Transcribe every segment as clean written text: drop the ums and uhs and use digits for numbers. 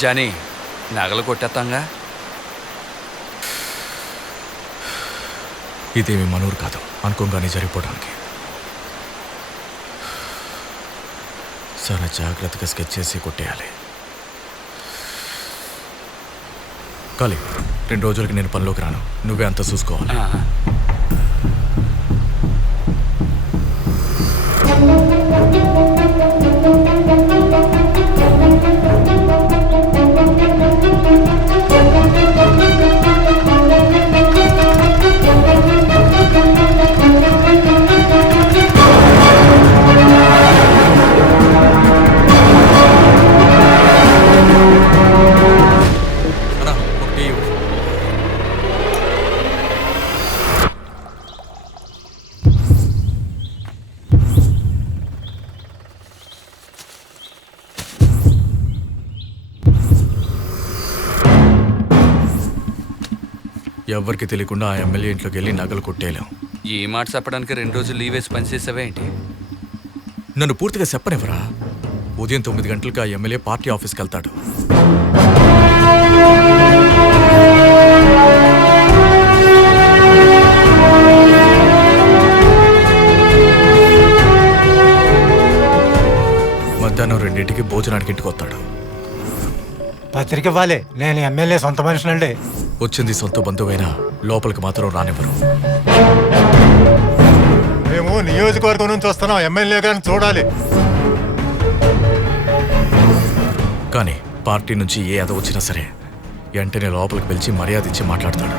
Johnny నగలు కొట్టేస్తాంగా. ఇదేమి మనూరు కాదు అనుకోగానే జరిగిపోవడానికి. చాలా జాగ్రత్తగా స్కెచ్ చేసి కొట్టేయాలి. కాలి 2 రోజులకి నేను పనిలోకి రాను, నువ్వే అంతా చూసుకోవాలి. ఎవరికి తెలియకుండా ఆ ఎమ్మెల్యే ఇంట్లోకి వెళ్ళి నగలు కొట్టేయలేం. ఈ మాట చెప్పడానికి 2 రోజులు లీవ్ వేసి పనిచేసావే ఏంటి? నన్ను పూర్తిగా చెప్పనివ్వరా? ఉదయం 9 గంటలకు ఆ ఎమ్మెల్యే పార్టీ ఆఫీస్కి వెళ్తాడు. మధ్యాహ్నం 2ంటికి భోజనానికి ఇంటికి వస్తాడు. పత్రిక ఇవ్వాలి, నేను ఎమ్మెల్యే సొంత మనుషులండి. వచ్చింది సొంత బంధువైనా లోపలికి మాత్రం రానివ్వరు. మేము నియోజకవర్గం నుంచి వస్తున్నాం, ఎమ్మెల్యే గారిని చూడాలి. కానీ పార్టీ నుంచి ఏ అద వచ్చినా సరే వెంటనే లోపలికి పిలిచి మర్యాద ఇచ్చి మాట్లాడతాడు.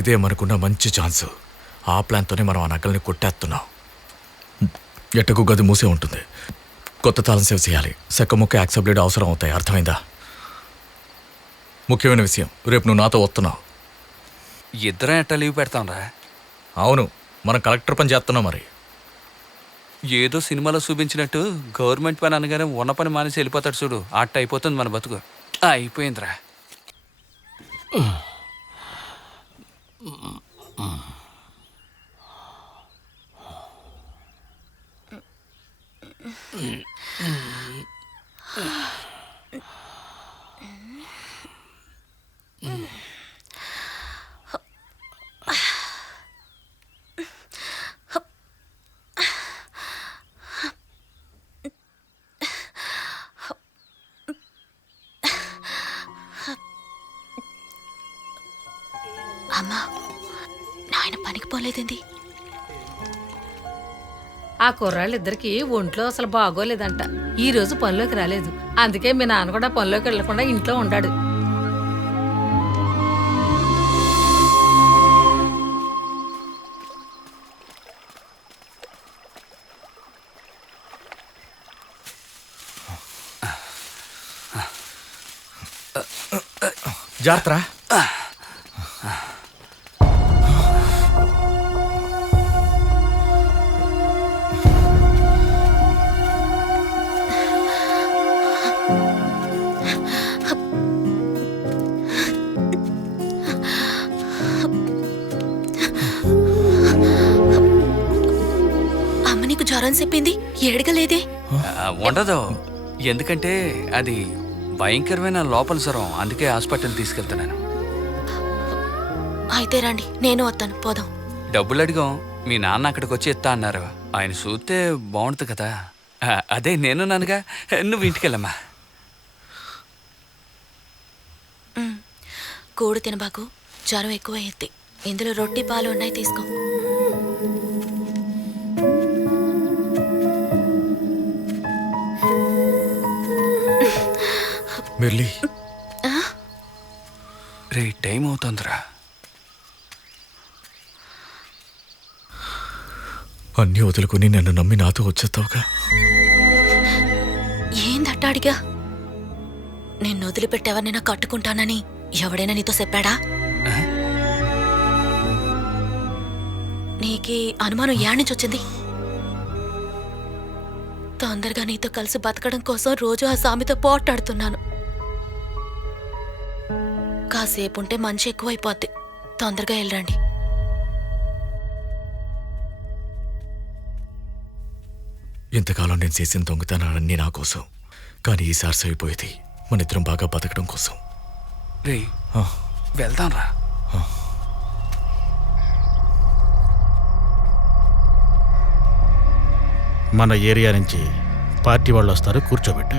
ఇదే మనకున్న మంచి ఛాన్స్. ఆ ప్లాన్తోనే మనం ఆ నగల్ని కొట్టేస్తున్నాం. ఎట్టకు గది మూసే ఉంటుంది, కొత్త తాళం సేవ్ చేయాలి. సెక్క ముక్క యాక్సెప్టెడ్ అవసరం అవుతాయి, అర్థమైందా? ముఖ్యమైన విషయం, రేపు నువ్వు నాతో వస్తున్నావు. ఇద్దరం ఎట్టా లీవ్ పెడతాంరా? అవును, మనం కలెక్టర్ పని చేస్తున్నాం. మరి ఏదో సినిమాలో చూపించినట్టు గవర్నమెంట్ పని అనగానే ఉన్న పని మానేసి వెళ్ళిపోతాడు చూడు, అట్ట అయిపోతుంది మన బతుకు. అయిపోయిందిరా. అమ్మా, నాయన పనికి పోలేదండి. ఆ కుర్రాళ్ళిద్దరికి ఒంట్లో అసలు బాగోలేదంట. ఈ రోజు పనిలోకి రాలేదు. అందుకే మీ నాన్న కూడా పనిలోకి వెళ్లకుండా ఇంట్లో ఉండాడు. జాగ్రత్త. అమ్మ నీకు జ్వరం చెప్పింది, ఏడగలేదే? ఉండదు, ఎందుకంటే అది భయంకరమైన లోపల జ్వరం, అందుకే హాస్పిటల్ తీసుకెళ్తున్నాను. అయితే రండి, నేను వస్తాను, పోదాం. డబ్బులు అడిగాం, మీ నాన్న అక్కడికి వచ్చి ఇస్తా అన్నారు. ఆయన చూస్తే బాగుంటుంది కదా. అదే నేను నాన్నగా, నువ్వు ఇంటికెళ్ళమ్మా. కూడు తినబాకు, జ్వరం ఎక్కువ అయ్యింది. ఇందులో రొట్టి పాలు ఉన్నాయి, తీసుకో. మురళి, రే టైం అవుతుందిరా. అన్నీ వదులుకుని నన్ను నమ్మి నాతో వచ్చేస్తావుగా. ఏందట్టాడిగా? నేను వదిలిపెట్టేవన్నైనా కట్టుకుంటానని ఎవడైనా నీతో చెప్పాడా? నీకీ అనుమానం యాడ్నుంచి వచ్చింది? తొందరగా నీతో కలిసి బతకడం కోసం రోజు ఆ సామితో పోట్లాడుతున్నాను. కాసేపు ఉంటే మంచి ఎక్కువైపోద్ది. తొందరగా వెళ్ళండి. ఇంతకాలం నేను చేసిన దొంగతనాలన్నీ నా కోసం, కానీ ఈసారి సరిపోయేది మన ఇద్దరం బాగా బతకడం కోసం. రే వెళ్దాం రా. మన ఏరియా నుంచి పార్టీ వాళ్ళు వస్తారు, కూర్చోబెట్టు.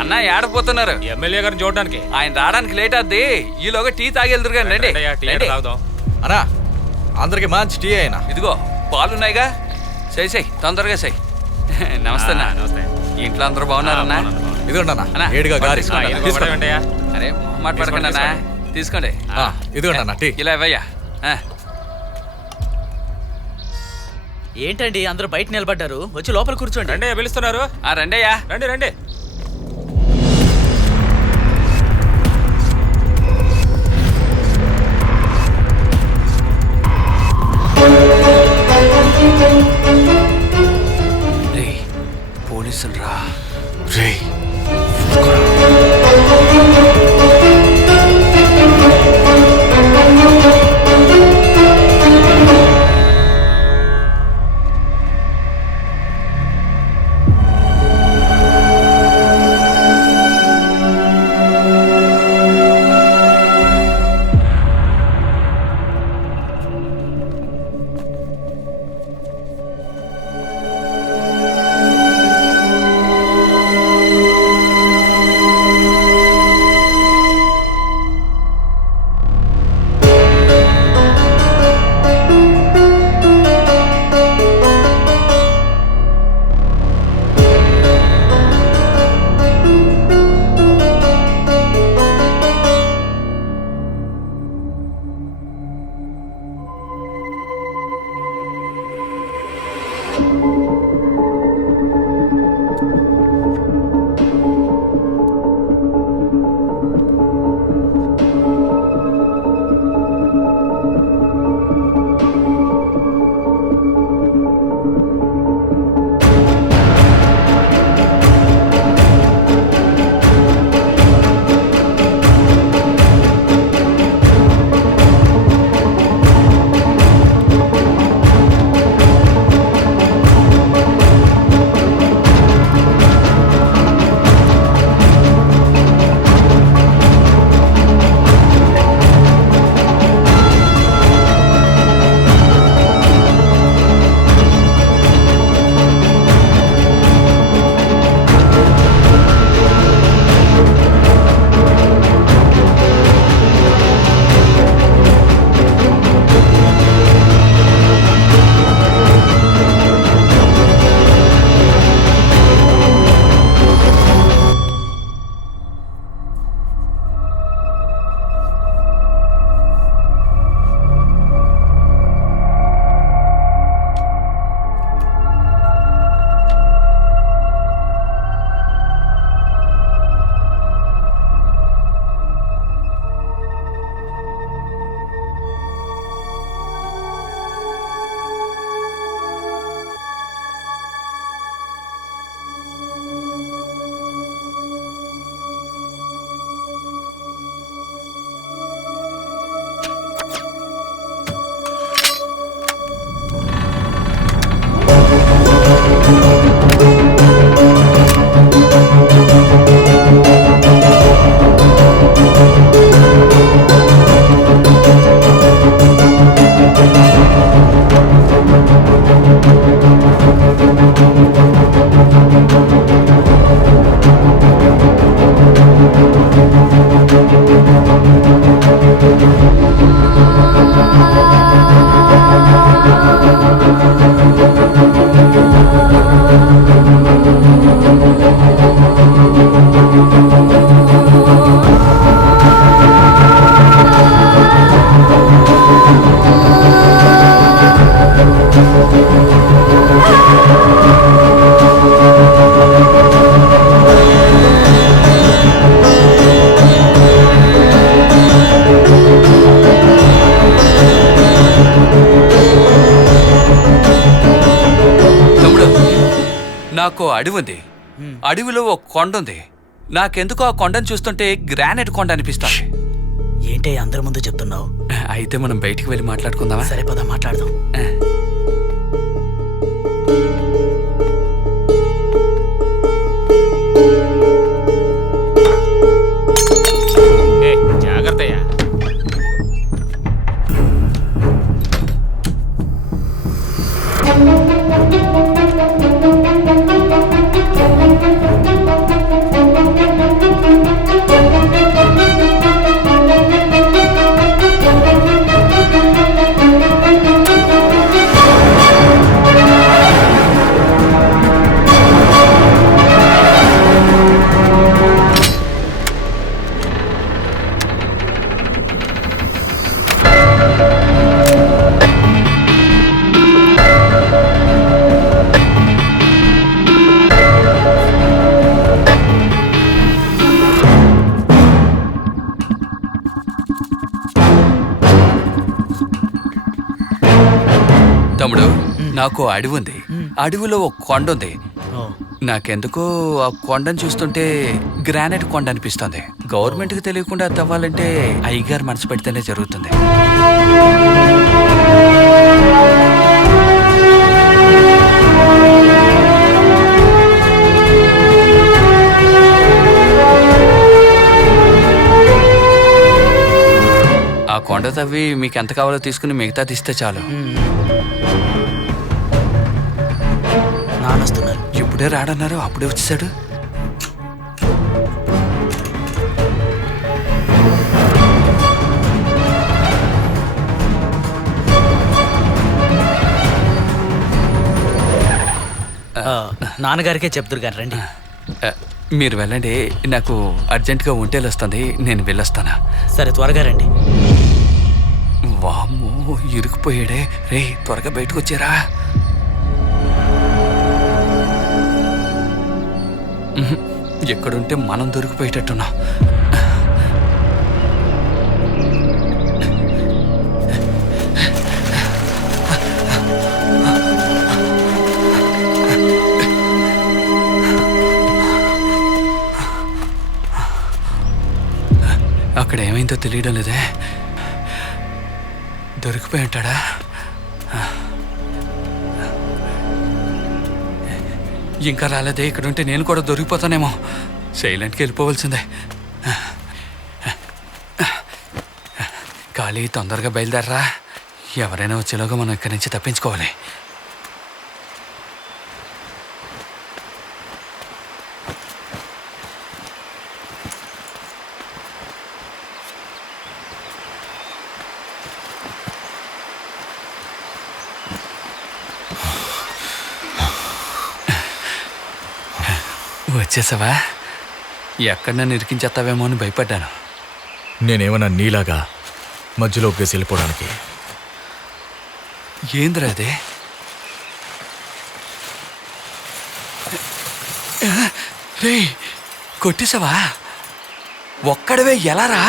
అన్న ఏడపోతున్నారు? ఎమ్మెల్యే గారిని చూడడానికి. ఆయన రావడానికి లేట్ అవుద్ది, ఈలోగా టీ తాగి వెళ్తురు కానీ రండి. రండి. తాగుదాం. అన్నా అందరికి మంచి టీ అయినా. ఇదిగో పాలున్నాయిగా, సై తొందరగా సై. నమస్తే అన్న. నమస్తే. ఇంట్లో అందరూ బాగున్నారన్నా? ఇదిగోండి అన్నా, అన్న, ఏడుగా గారి. తీసుకోండి. తీసుకోండి. అరే మాట్లాడకండి అన్న, తీసుకోండి. ఇదిగోండి అన్న టీ. ఇలా ఇవ్వయ్యా. ఏంటండి అందరూ బయట నిలబడ్డారు, వచ్చి లోపల కూర్చోండి. రండి, పిలుస్తున్నారు. రండయ్యా. రండి రండి. రే పోలీసులు రా. రే అడవి ఉంది. అడవిలో ఓ కొండ ఉంది. నాకెందుకో ఆ కొండను చూస్తుంటే గ్రానైట్ కొండ అనిపిస్తుంది. ఏంటి అందరి ముందు చెప్తున్నావు? అయితే మనం బయటికి వెళ్ళి మాట్లాడుకుందామా? సరే పద మాట్లాడదాం. జాగ్రత్తయ్యా. తమ్ముడు, నాకు అడవి ఉంది. అడవిలో ఒక కొండ ఉంది. ఓ, నాకెందుకో ఆ కొండను చూస్తుంటే గ్రానైట్ కొండ అనిపిస్తుంది. గవర్నమెంట్కి తెలియకుండా తవ్వాలంటే అయ్యగారు మనసు పెడితేనే జరుగుతుంది. ఆ కొండ తవ్వి మీకు ఎంత కావాలో తీసుకుని మిగతాది ఇస్తే చాలు. నానొస్తున్నారు. ఇప్పుడే రాడన్నారు, అప్పుడే వచ్చేసాడు. నాన్నగారికే చెప్తురు కానీ రండి. మీరు వెళ్ళండి, నాకు అర్జెంటుగా ఒంటేలు వస్తుంది, నేను వెళ్ళొస్తానా? సరే త్వరగా రండి. వామ్మో, ఇరుకుపోయాడే. రే, త్వరగా బయటకు వచ్చారా? ఎక్కడుంటే మనం దొరికిపోయేటట్టున్నా. అక్కడ ఏమైందో తెలియడం లేదే. దొరికిపోయి ఉంటాడా? ఇంకా రాలేదే. ఇక్కడుంటే నేను కూడా దొరికిపోతానేమో. సైలెంట్కి వెళ్ళిపోవలసిందే. ఖాళీ, తొందరగా బయలుదేరరా. ఎవరైనా వచ్చేలోగా మనం ఇక్కడి నుంచి తప్పించుకోవాలి. వచ్చేసావా? ఎక్కడ నన్ను ఇరికించేస్తావేమో అని భయపడ్డాను. నేనేమన్నా నీలాగా మధ్యలో ఒప్పేసి వెళ్ళిపోవడానికి? ఏంద్రా అదే? రే, కొట్టేసావా? ఒక్కడవే ఎలా రా?